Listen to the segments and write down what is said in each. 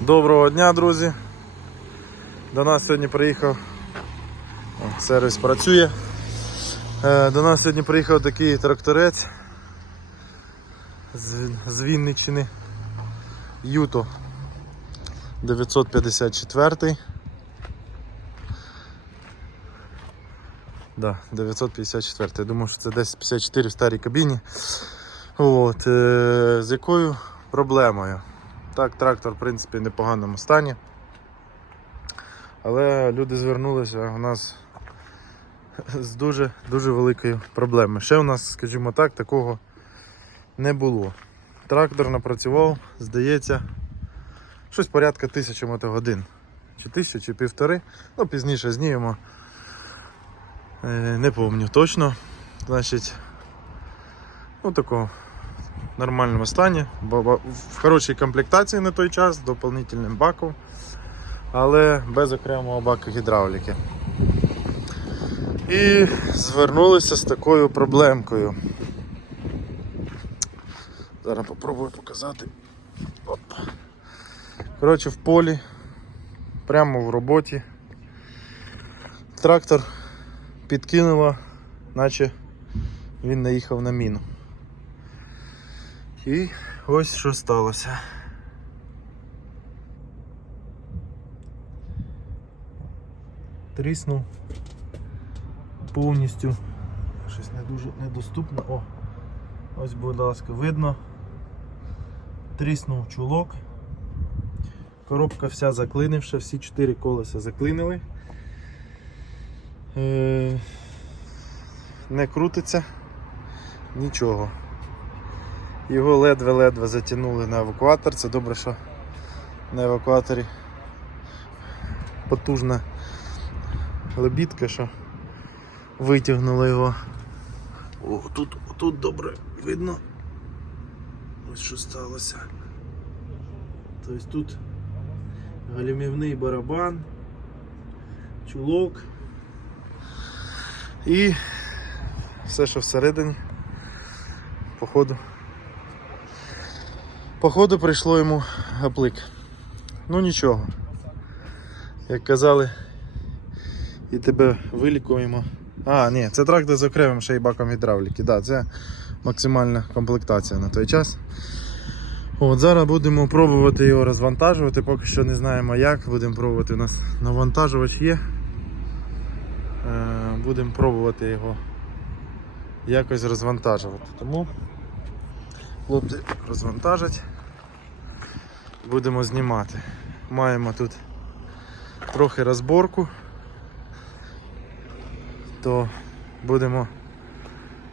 Доброго дня, друзі. До нас сьогодні приїхав. О, сервіс працює. Е, До нас сьогодні приїхав такий тракторець з, Вінниччини Юто 954. Да, 954. Я думав, що це десь 54 в старій кабіні. От, е, з якою проблемою? Так, трактор, в принципі, в непоганому стані. Але люди звернулися у нас з дуже дуже великою проблемою. Ще у нас, скажімо так, такого не було. Трактор напрацював, здається, щось порядка тисячі мотогодин. Чи тисячу, чи півтори. Ну, пізніше знімемо. Е, Не пам'ятаю точно. Значить, ну такого нормальному стані, в хорошій комплектації на той час, з доповнительним баком, але без окремого бака гідравліки. І звернулися з такою проблемкою. Зараз попробую показати. Оп. Коротше, в полі, прямо в роботі. Трактор підкинуло, наче він наїхав на міну. І ось що сталося. Тріснув повністю. Щось не дуже недоступно. О! Ось, будь ласка, видно. Тріснув чулок. Коробка вся заклинивша, всі чотири колеса заклинили. Е, Не крутиться нічого. Його ледве-ледве затягнули на евакуатор. Це добре, що на евакуаторі потужна лебідка, що витягнула його. О, тут, тут добре видно. Ось що сталося. Тобто тут галімівний барабан, чулок і все, що всередині, походу. Походу прийшло йому гаплик. Ну нічого. Як казали, і тебе вилікуємо. А, ні, це трактор з окремим ще й баком гідравліки. Да, це максимальна комплектація на той час. От, Зараз будемо пробувати його розвантажувати, поки що не знаємо як. Будемо пробувати у нас навантажувач є. Е, будемо пробувати його якось розвантажувати. Тому хлопці розвантажать. Будемо знімати. Маємо тут трохи розборку, то будемо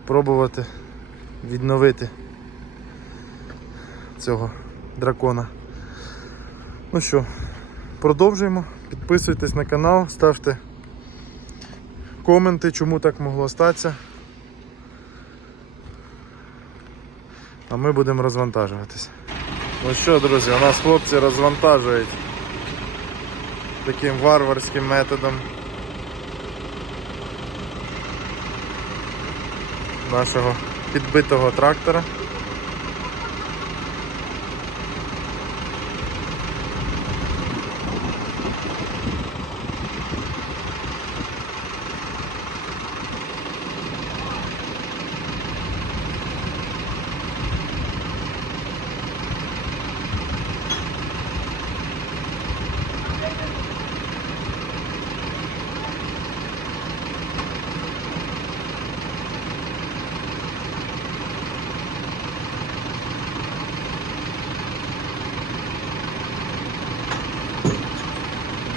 пробувати відновити цього дракона. Ну що, продовжуємо. Підписуйтесь на канал, ставте коменти, чому так могло статися. А ми будемо розвантажуватись. Ну що, друзі, у нас хлопці розвантажують таким варварським методом нашого підбитого трактора.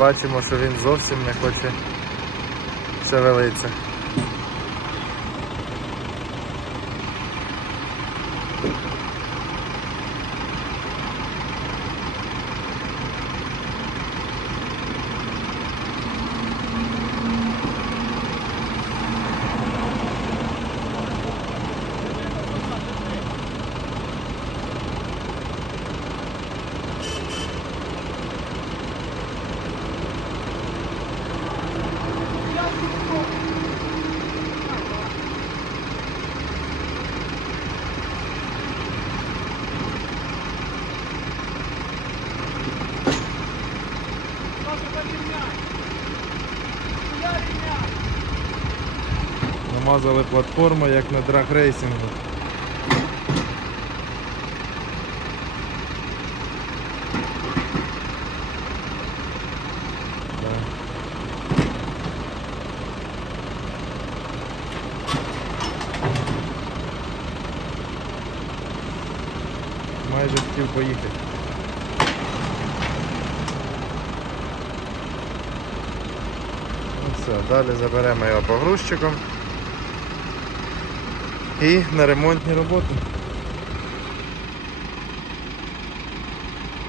Бачимо, що він зовсім не хоче шевелитися. Намазали платформу, як на драгрейсингу. Майже хотів поїхати. Ну все, далі заберемо його погрузчиком і на ремонтні роботи.